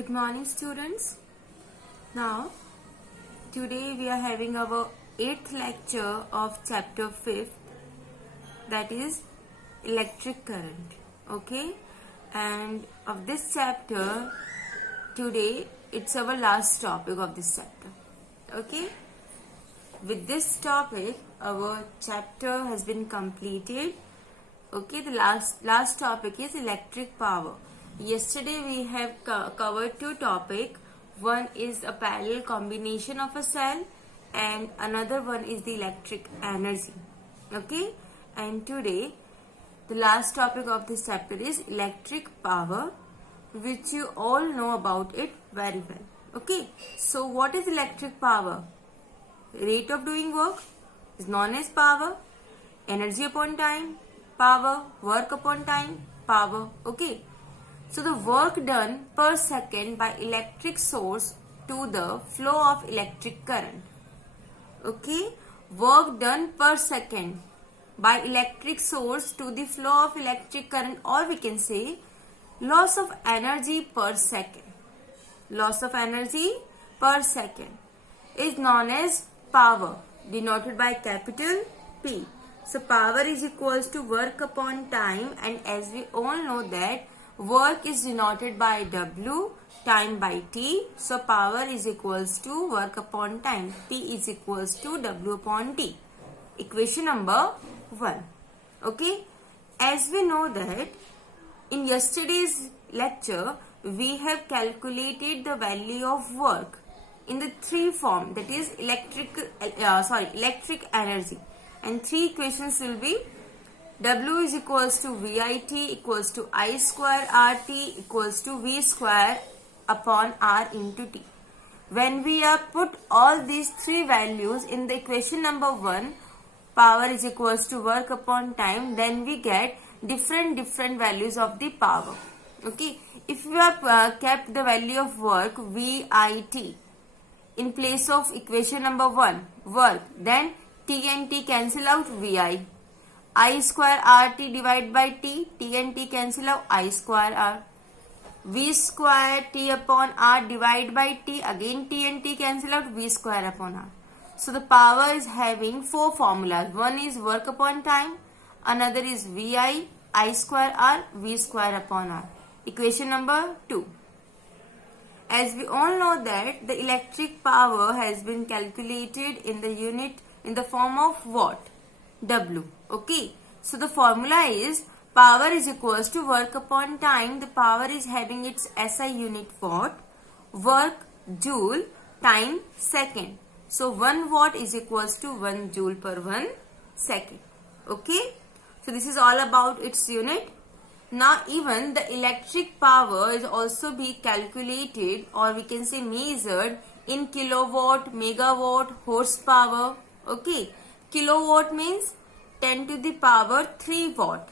Good morning, students. Now, today we are having our 8th lecture of chapter 5th, that is electric current. Okay, and of this chapter, today it's our last topic of this chapter. Okay, with this topic, our chapter has been completed. Okay, the last topic is electric power. Yesterday we have covered two topics. One is a parallel combination of a cell and another one is the electric energy. Okay, and today the last topic of this chapter is electric power, which you all know about it very well. Okay, so what is electric power? Rate of doing work is known as power. Energy upon time, power. Work upon time, power. Okay, so the work done per second by electric source to the flow of electric current. Okay, work done per second by electric source to the flow of electric current, or we can say loss of energy per second. Loss of energy per second is known as power, denoted by capital P. So power is equals to work upon time, and as we all know that work is denoted by W, time by T. So power is equals to work upon time. P is equals to W upon T. Equation number 1. Okay. As we know that in yesterday's lecture, we have calculated the value of work in the three form, that is electric energy, and three equations will be W is equals to VIT equals to I square RT equals to V square upon R into T. When we are put all these three values in the equation number 1, power is equals to work upon time, then we get different values of the power. Okay, if we have kept the value of work VIT in place of equation number 1, work, then T and T cancel out VI. I square RT divided by T, T and T cancel out I square R. V square T upon R divided by T, again T and T cancel out V square upon R. So the power is having four formulas. One is work upon time, another is VI, I square R, V square upon R. Equation number 2. As we all know that the electric power has been calculated in the unit in the form of what? W. Okay, so the formula is power is equals to work upon time. The power is having its SI unit watt, work joule, time second. So 1 watt is equals to 1 joule per 1 second. Okay, so this is all about its unit. Now even the electric power is also be calculated, or we can say measured in kilowatt, megawatt, horsepower. Okay, kilowatt means 10 to the power 3 watt.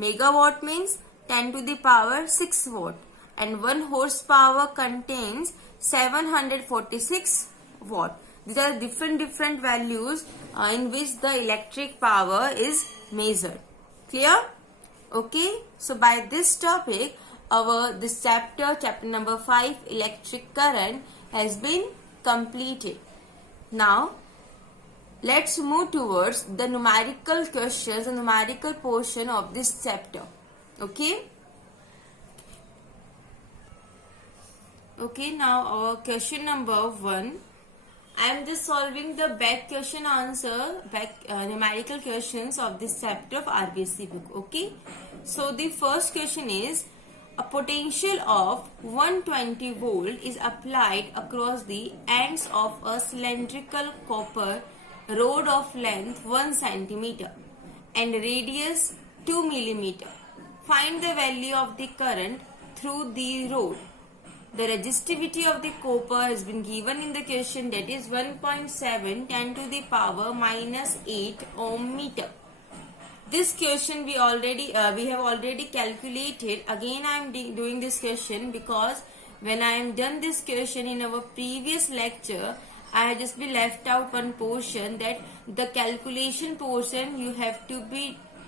Megawatt means 10 to the power 6 watt. And 1 horsepower contains 746 watt. These are different values in which the electric power is measured. Clear? Okay. So by this topic, this chapter number 5, electric current, has been completed. Now, let's move towards the numerical questions, the numerical portion of this chapter. Okay. Okay, now our question number 1. I am just solving the back question answer, numerical questions of this chapter of RBSc book. Okay. So the first question is, a potential of 120 volt is applied across the ends of a cylindrical copper rod of length 1 centimeter and radius 2 millimeter. Find the value of the current through the rod. The resistivity of the copper has been given in the question, that is 1.7 10 to the power minus 8 ohm meter. This question we have already calculated. Again I am doing this question because when I am done this question in our previous lecture, I have just been left out one portion, that the calculation portion you have to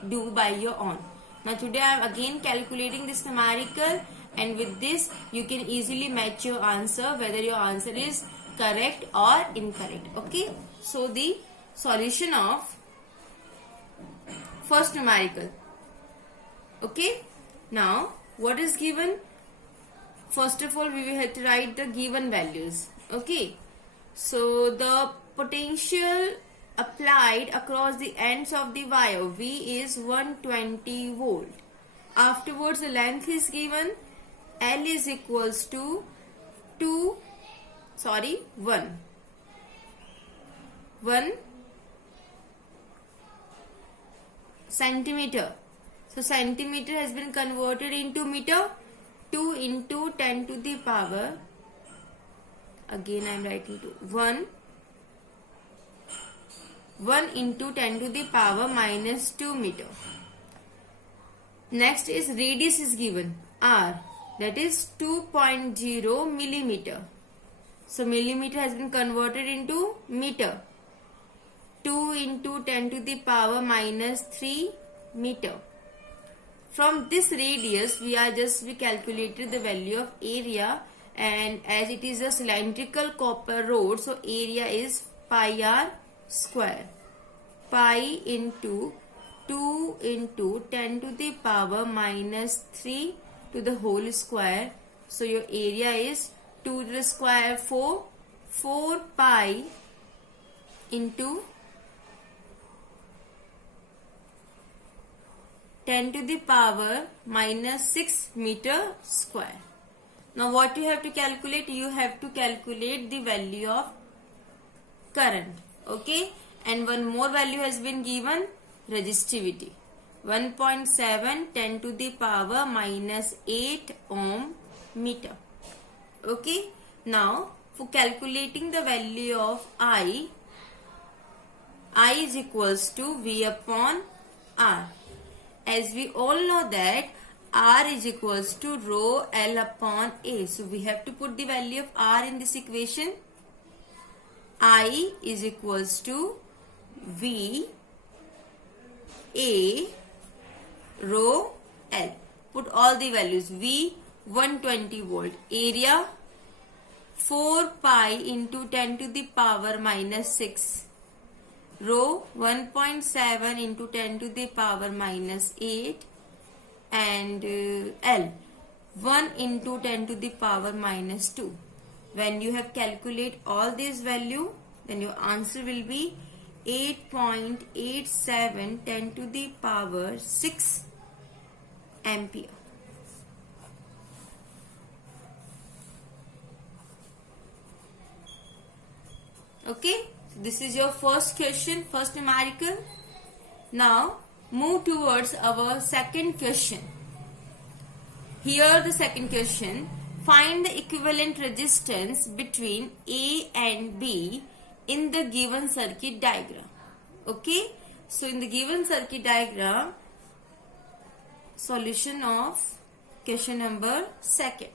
do by your own. Now today I am again calculating this numerical, and with this you can easily match your answer whether your answer is correct or incorrect. Okay, so the solution of first numerical. Okay, now what is given? First of all, we will have to write the given values. Okay, so the potential applied across the ends of the wire V is 120 volt. Afterwards, the length is given. L is equals to 1 centimeter. So centimeter has been converted into meter. 2 into 10 to the power, again I am writing to 1 into 10 to the power minus 2 meter. Next is radius is given R, that is 2.0 millimeter. So millimeter has been converted into meter. 2 into 10 to the power minus 3 meter. From this radius we calculated the value of area, and as it is a cylindrical copper rod, so area is pi r square. Pi into 2 into 10 to the power minus 3 to the whole square. So your area is 2 to the square 4 pi into 10 to the power minus 6 meter square. Now what you have to calculate? You have to calculate the value of current. Okay, and one more value has been given, resistivity. 1.7 10 to the power minus 8 ohm meter. Okay, now for calculating the value of I is equals to V upon R. As we all know that R is equals to rho L upon A. So we have to put the value of R in this equation. I is equals to V A rho L. Put all the values. V 120 volt. Area 4 pi into 10 to the power minus 6. Rho 1.7 into 10 to the power minus 8, and L 1 into 10 to the power minus 2. When you have calculate all these value, then your answer will be 8.87 10 to the power 6 ampere. Okay, this is your first question, first numerical. Now move towards our second question. Here the second question, find the equivalent resistance between A and B in the given circuit diagram. Okay, so in the given circuit diagram, solution of question number second.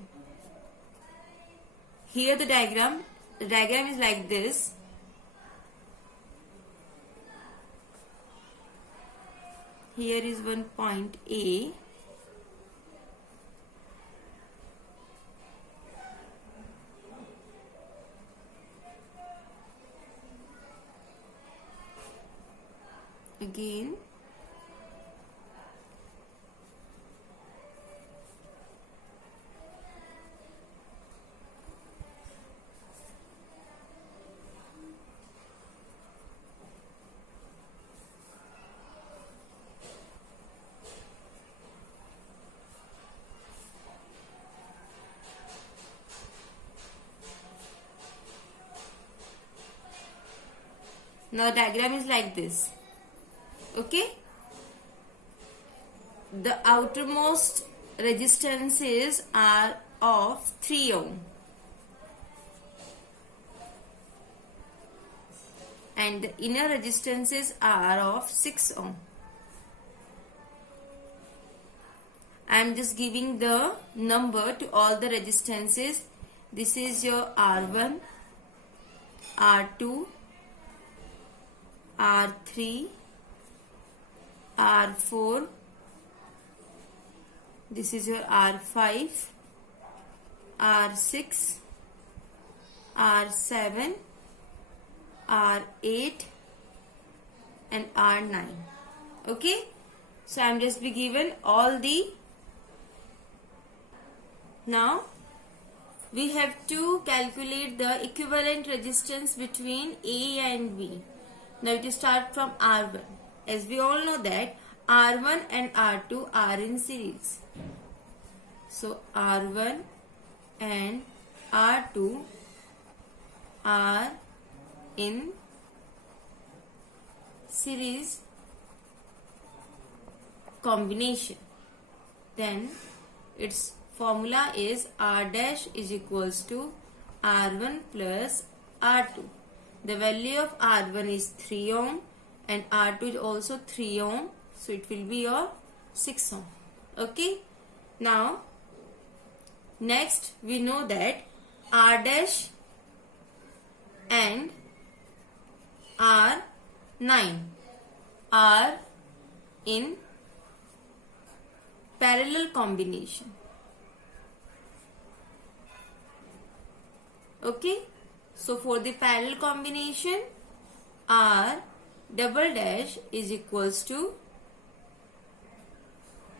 Here the diagram is like this. Here is one point A. Again, now diagram is like this. Okay, the outermost resistances are of 3 ohm and the inner resistances are of 6 ohm. I am just giving the number to all the resistances. This is your R1, R2, R3, R4, this is your R5, R6, R7, R8 and R9. Okay, so I'm just be given all the. Now we have to calculate the equivalent resistance between A and B. Now to start from R1. As we all know that R1 and R2 are in series. So R1 and R2 are in series combination. Then its formula is R dash is equals to R1 plus R2. The value of R1 is 3 ohm and R2 is also 3 ohm. So it will be your 6 ohm. Okay. Now next we know that R dash and R9 are in parallel combination. Okay, so for the parallel combination, R double dash is equals to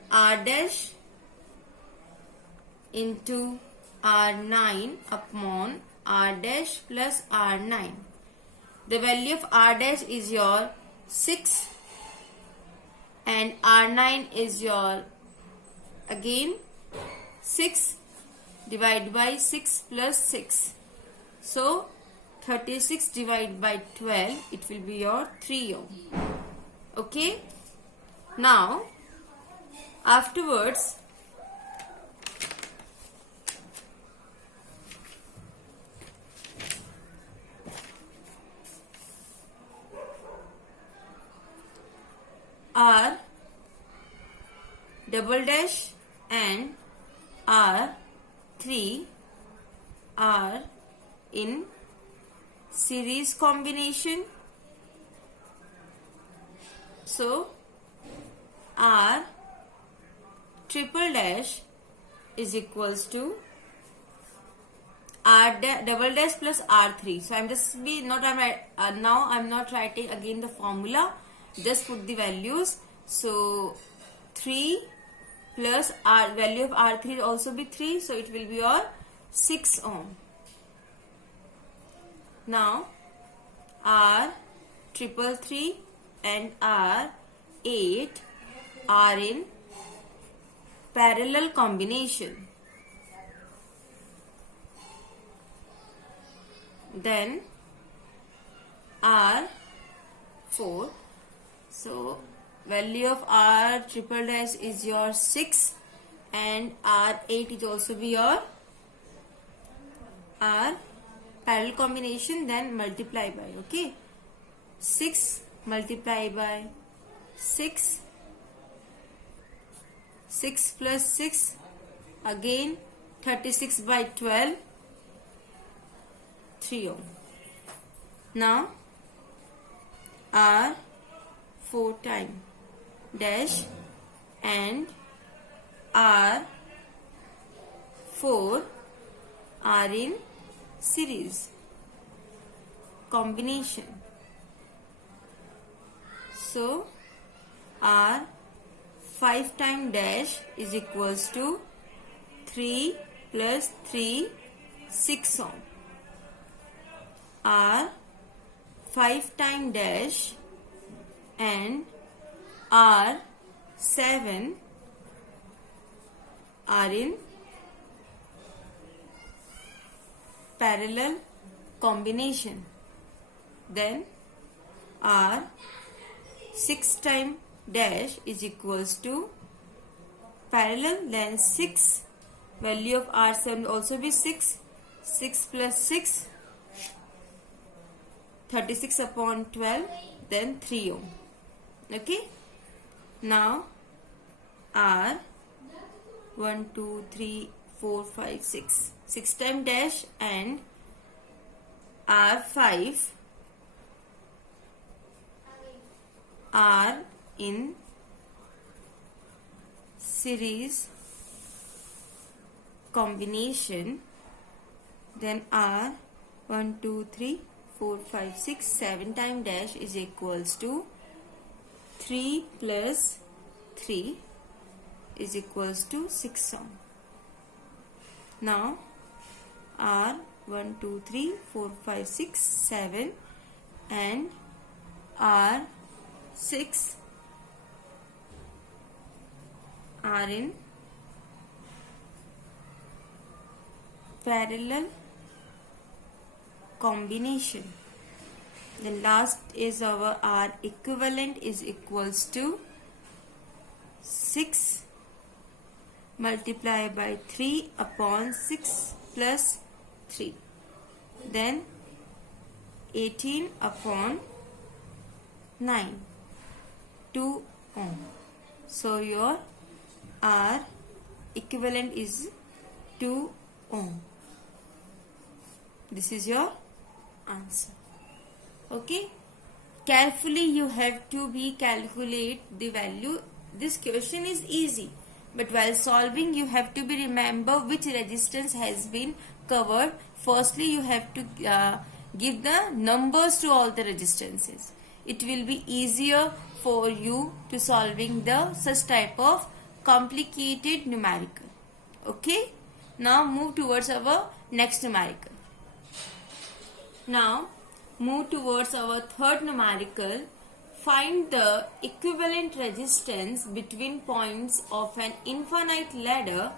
R dash into R9 upon R dash plus R9. The value of R dash is your 6 and R9 is your again 6 divided by 6 plus 6. So 36 divided by 12, it will be your 3 ohm. Okay. Now afterwards R double dash and R3 are in series combination. So R triple dash is equals to double dash plus R3. So I'm just be not now I'm not writing again the formula. Just put the values. So 3 plus R value of R3 will also be 3. So it will be your 6 ohm. Now R triple 3 and R8 are in parallel combination. Then R4. So value of R triple dash is your 6 and R8 is also be your R parallel combination, then multiply by. Okay, 6 multiply by 6, 6 plus 6 again 36 by 12, 3 ohm. Now R 4 time dash and R4 are in series combination. So R 5 time dash is equals to 3 plus 3, 6 ohm. R 5 time dash and R7 are in parallel combination. Then R 6 time dash is equals to parallel, then 6 value of R7 also be 6, 6 plus 6, 36 upon 12, then 3 ohm. Okay. Now R 1, 2, 3, 4, 5, 6. 6 time dash and R5 are in series combination. then R 1 2 3 4 5 6 7 time dash is equals to 3 plus 3 is equals to 6 ohm. Now R 1 2 3 4 5 6 7 and R 6 are in parallel combination. Then last is our R equivalent is equals to 6 multiplied by 3 upon 6 plus 3. Then 18 upon 9, 2 ohm. So your R equivalent is 2 ohm. This is your answer. Okay. Carefully you have to calculate the value. This question is easy, but while solving you have to remember which resistance has been covered. Firstly you have to give the numbers to all the resistances. It will be easier for you to solving the such type of complicated numerical. Okay. Now move towards our next numerical. Now move towards our third numerical. Find the equivalent resistance between points of an infinite ladder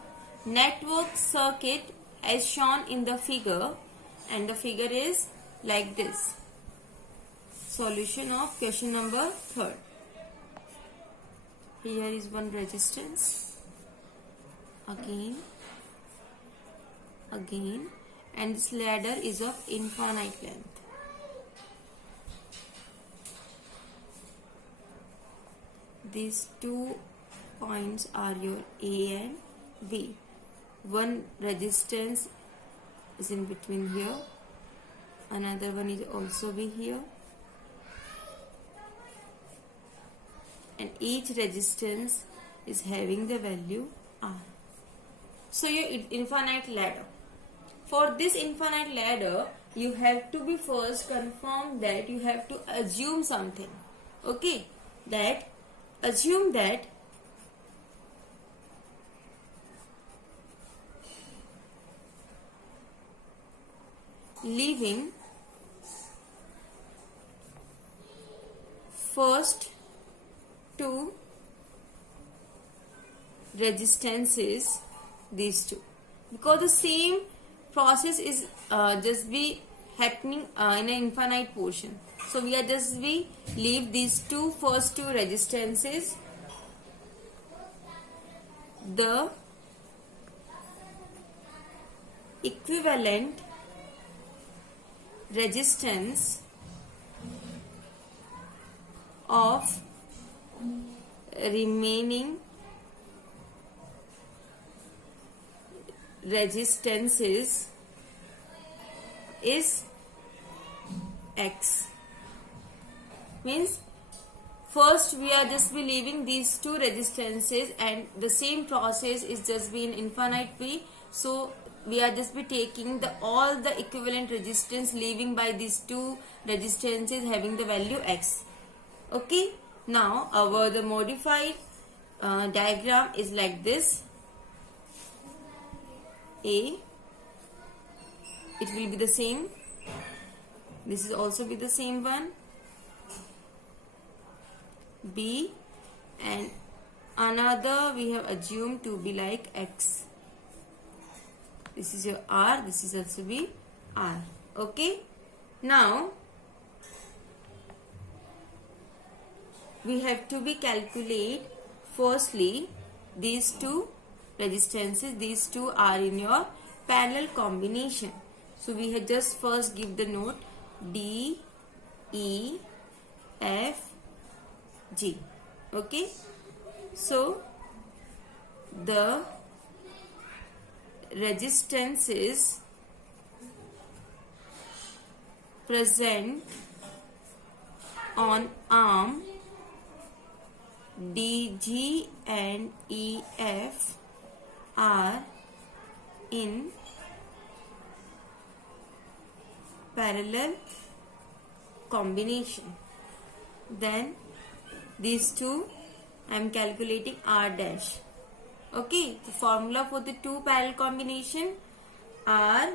network circuit as shown in the figure, and the figure is like this. Solution of question number 3. Here is one resistance, again, and this ladder is of infinite length. These 2 points are your A and B. One resistance is in between here, another one is also be here, and each resistance is having the value R. So your infinite ladder. For this infinite ladder, you have to be first confirm that you have to assume something. Okay, that assume that leaving first 2 resistances, these 2, because the same process is just be happening in an infinite portion. So we are just leave these first 2 resistances. The equivalent resistance of remaining resistances is X. Means first we are just leaving these 2 resistances, and the same process is just in infinite way. So we are just taking all the equivalent resistance, leaving by these 2 resistances having the value X. Okay. Now our the modified diagram is like this. A, it will be the same. This is also be the same one. B, and another we have assumed to be like X. This is your R, this is also be R. Okay. Now we have to calculate firstly these 2 resistances. These 2 are in your parallel combination. So we have just first give the note D, E, F, G. Okay. So the resistances present on arm D, G and E, F are in parallel combination. Then these two I am calculating R dash. Okay, the formula for the two parallel combination, R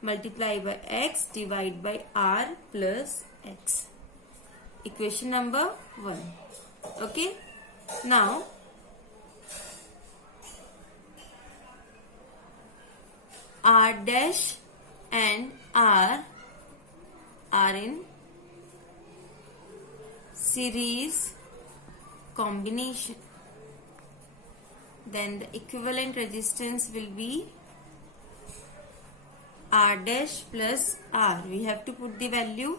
multiplied by X divided by R plus X. Equation number 1. Okay, now R dash and R are in series combination. Then the equivalent resistance will be R dash plus R. We have to put the value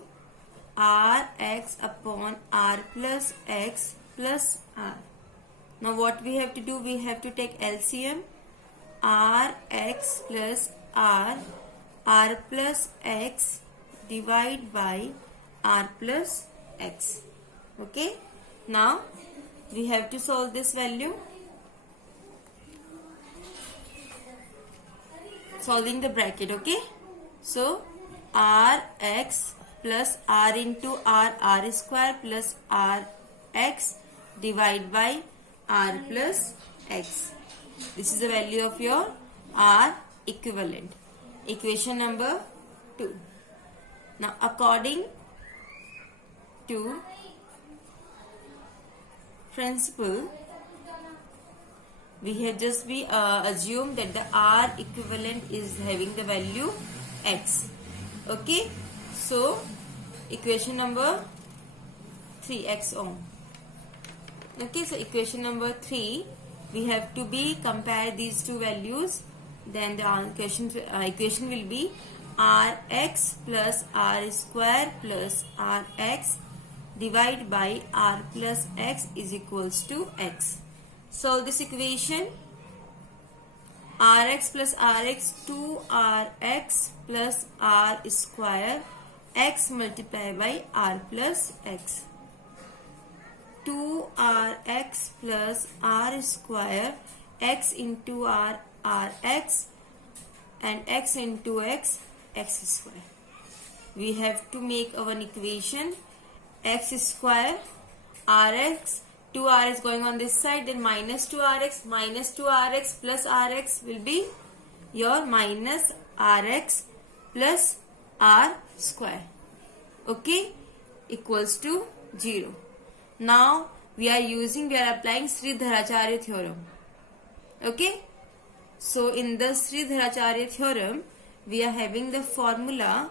Rx upon R plus X plus R. Now what we have to do? We have to take LCM. Rx plus R plus X divide by R plus X. Okay. Now we have to solve this value. Solving the bracket. Okay. So Rx plus R into R square plus Rx divide by R plus X. This is the value of your R equivalent. Equation number 2. Now according to principle, we have just assumed that the R equivalent is having the value X. Okay. So equation number 3, X ohm. Okay. So equation number 3, we have to compare these two values. Then the equation will be Rx plus R square plus Rx divided by R plus X is equals to X. Solve this equation. Rx plus Rx, 2Rx plus R square X multiplied by R plus X. 2Rx plus R square X into Rx and X into X square. We have to make our equation X square Rx, 2R is going on this side, then minus 2Rx plus Rx will be your minus Rx plus R square. Okay, equals to 0. Now we are applying Sridharacharya theorem. Okay, so in the Sridharacharya theorem, we are having the formula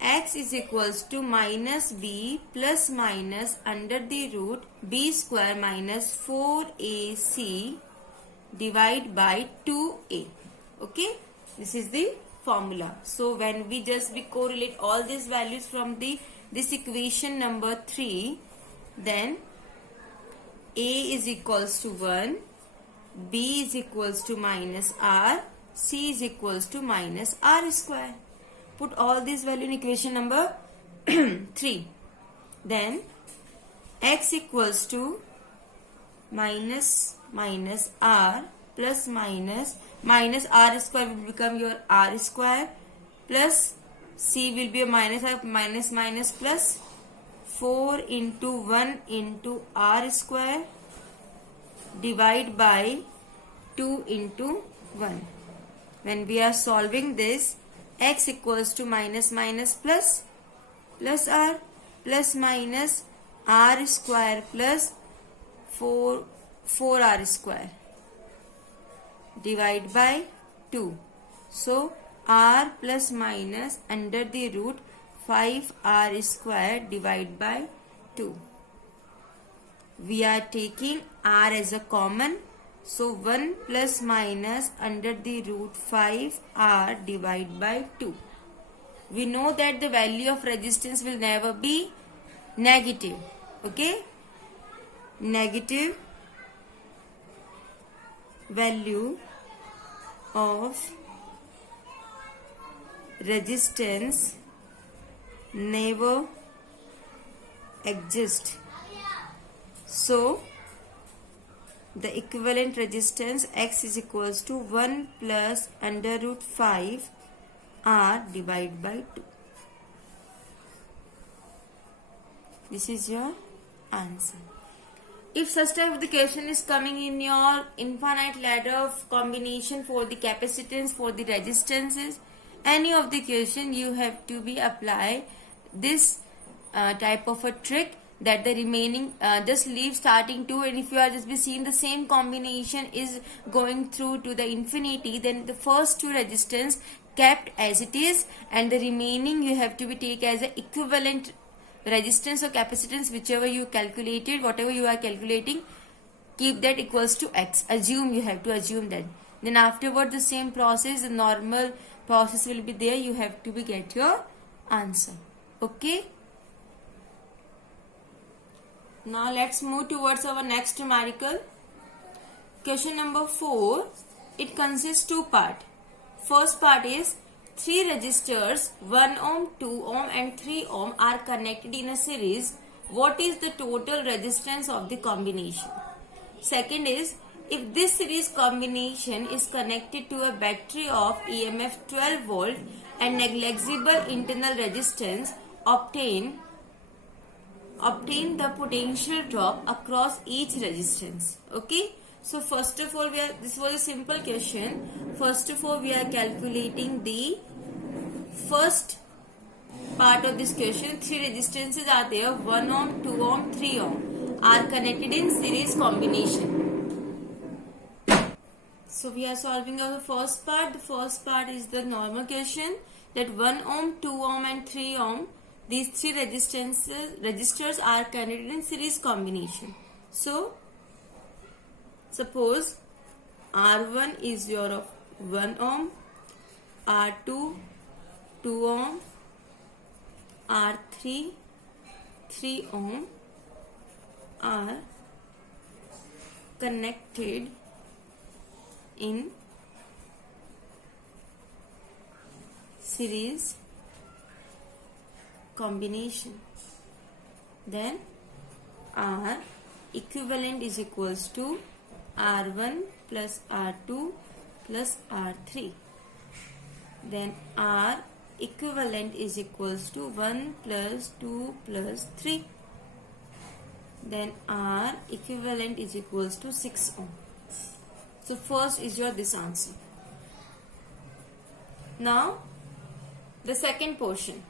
X is equals to minus B plus minus under the root B square minus 4AC divided by 2A. Okay, this is the formula. So when we correlate all these values from this equation number 3, then A is equals to 1, B is equals to minus R, C is equals to minus R square. Put all these values in equation number 3. Then X equals to minus R plus minus R square will become your R square plus C will be a minus plus 4 into 1 into R square divide by 2 into 1. When we are solving this, X equals to minus plus R plus minus R square plus 4R square divide by 2. So R plus minus under the root 5R square divide by 2. We are taking R as a common. So 1 plus minus under the root 5R divided by 2. We know that the value of resistance will never be negative. Okay? Negative value of resistance never exists. So the equivalent resistance X is equals to 1 plus under root 5 R divided by 2. This is your answer. If such type of the question is coming in your infinite ladder of combination for the capacitance, for the resistances, any of the question, you have to be apply this type of a trick, that the remaining just leave starting 2, and if you are just be seeing the same combination is going through to the infinity, then the first 2 resistance kept as it is, and the remaining you have to be take as a equivalent resistance or capacitance, whichever you calculated, whatever you are calculating, keep that equals to X. Assume, you have to assume that. Then afterward the same process, the normal process will be there. You have to be get your answer. Okay. Now let's move towards our next numerical. Question number 4. It consists 2 parts. First part is 3 resistors 1 ohm, 2 ohm and 3 ohm are connected in a series. What is the total resistance of the combination? Second is, if this series combination is connected to a battery of EMF 12 volt and negligible internal resistance, obtain the potential drop across each resistance. Okay. So first of all, this was a simple question. First of all, we are calculating the first part of this question. 3 resistances are there, 1 ohm, 2 ohm, 3 ohm are connected in series combination. So we are solving our first part. The first part is the normal question, that 1 ohm, 2 ohm and 3 ohm, these 3 resistors are connected in series combination. So suppose R1 is your of 1 ohm, R2 2 ohm, R3 3 ohm are connected in series combination. Then R equivalent is equals to R1 plus R2 plus R3. Then R equivalent is equals to 1 plus 2 plus 3. Then R equivalent is equals to 6 ohm. So first is your this answer. Now the second portion.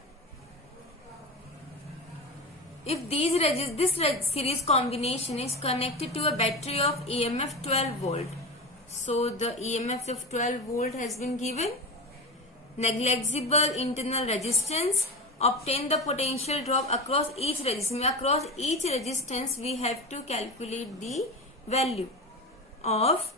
If this series combination is connected to a battery of EMF 12 volt. So the EMF of 12 volt has been given. Negligible internal resistance. Obtain the potential drop across each resistance. Across each resistance we have to calculate the value of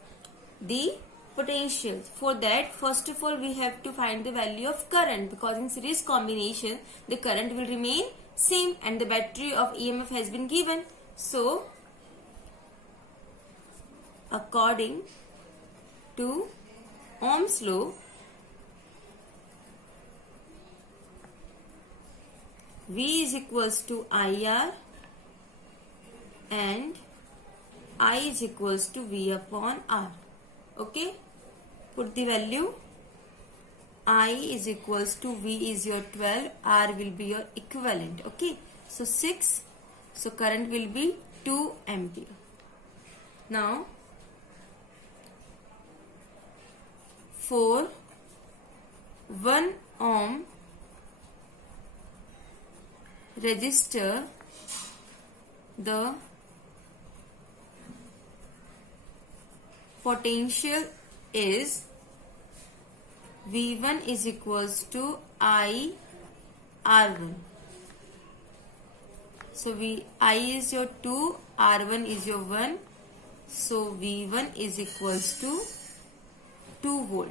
the potential. For that, first of all we have to find the value of current, because in series combination the current will remain same and the battery of EMF has been given. So according to Ohm's law, V is equals to IR and I is equals to V upon R. Okay, put the value. I is equals to V is your 12, R will be your equivalent. Okay, so 6, so current will be 2 ampere. Now for 1 ohm resistor, the potential is V1 is equals to I R1. So I is your 2, R1 is your 1. So V1 is equals to 2 volt.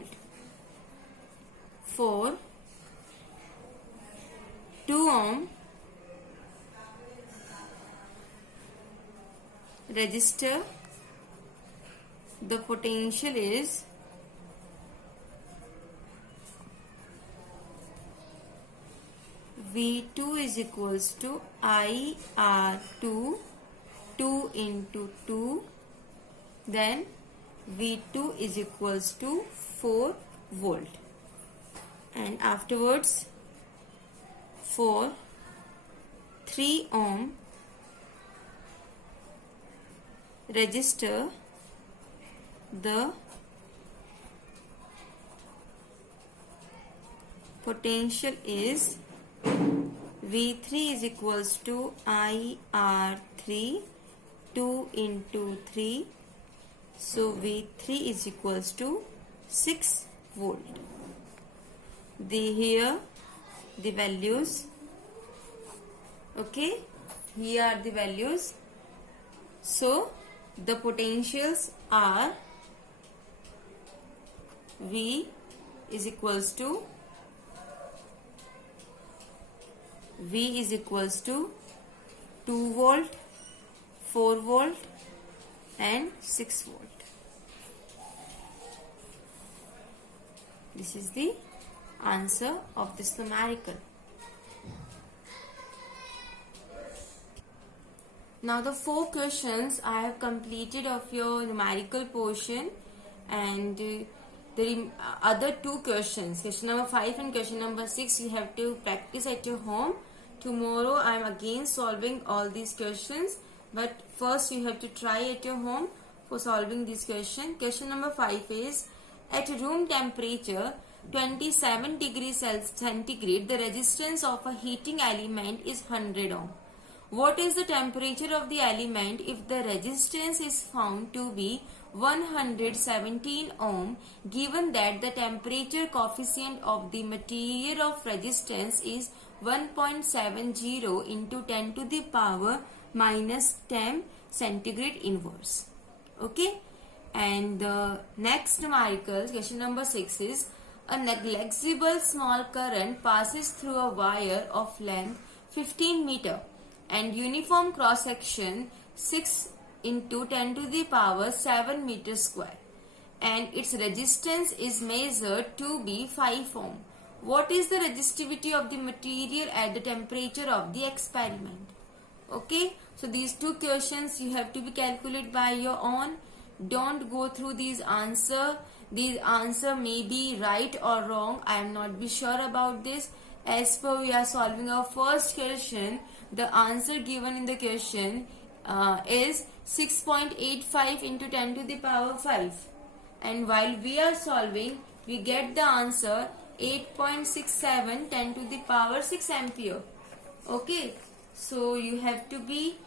For 2 ohm resistor, the potential is V2 is equals to IR2, 2 into 2, then V2 is equals to 4 volt. And afterwards for 3 ohm register the potential is V3 is equals to IR3 2 into 3. So V3 is equals to 6 volt. Here the values. Okay, here are the values. So the potentials are V is equals to 2 volt, 4 volt and 6 volt. This is the answer of this numerical. Now the 4 questions I have completed of your numerical portion, and the other 2 questions, question number 5 and question number 6, you have to practice at your home. Tomorrow I am again solving all these questions, but first you have to try at your home for solving this question. Question number 5 is, at room temperature 27 degrees centigrade, the resistance of a heating element is 100 ohm. What is the temperature of the element if the resistance is found to be 117 ohm, given that the temperature coefficient of the material of resistance is 1.70 into 10 to the power minus 10 centigrade inverse. Okay, and the next numerical, question number 6 is, a negligible small current passes through a wire of length 15 meter and uniform cross section 6 into 10 to the power 7 meter square, and its resistance is measured to be 5 ohm. What is the resistivity of the material at the temperature of the experiment? Okay, so these 2 questions you have to be calculated by your own. Don't go through these answer. These answer may be right or wrong. I am not be sure about this. As per we are solving our first question, the answer given in the question is 6.85 into 10 to the power 5. And while we are solving, we get the answer 8.67 10 to the power 6 ampere. Okay, so you have to be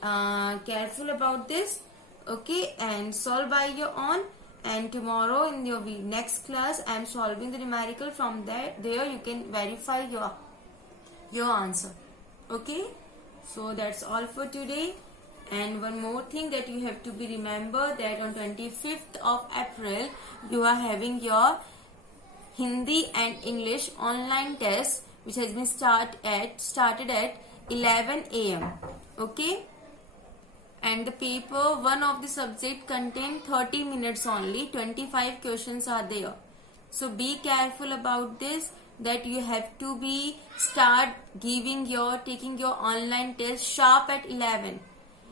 careful about this. Okay, and solve by your own. And tomorrow in your next class, I am solving the numerical. From there you can verify your answer. Okay, so that's all for today. And one more thing that you have to be remember, that on 25th of April you are having your Hindi and English online test, which has been started at 11 a.m. Okay, and the paper, one of the subject contain 30 minutes only. 25 questions are there. So be careful about this, that you have to be taking your online test sharp at 11.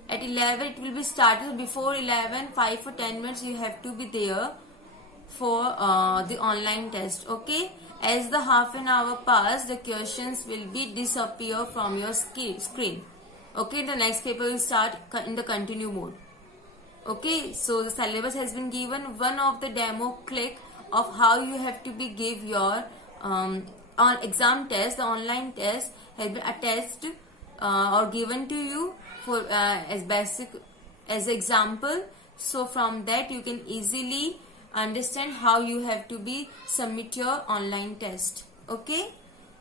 At 11 it will be started. Before 11, 5 or 10 minutes you have to be there for the online test. Okay, as the half an hour pass, the questions will be disappear from your screen. Okay, the next paper will start in the continue mode. Okay, so the syllabus has been given. One of the demo click of how you have to be give your on exam test. The online test has been attached or given to you for as basic as example. So from that you can easily understand how you have to be submit your online test. Okay,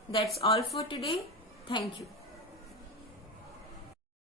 that's all for today. Thank you.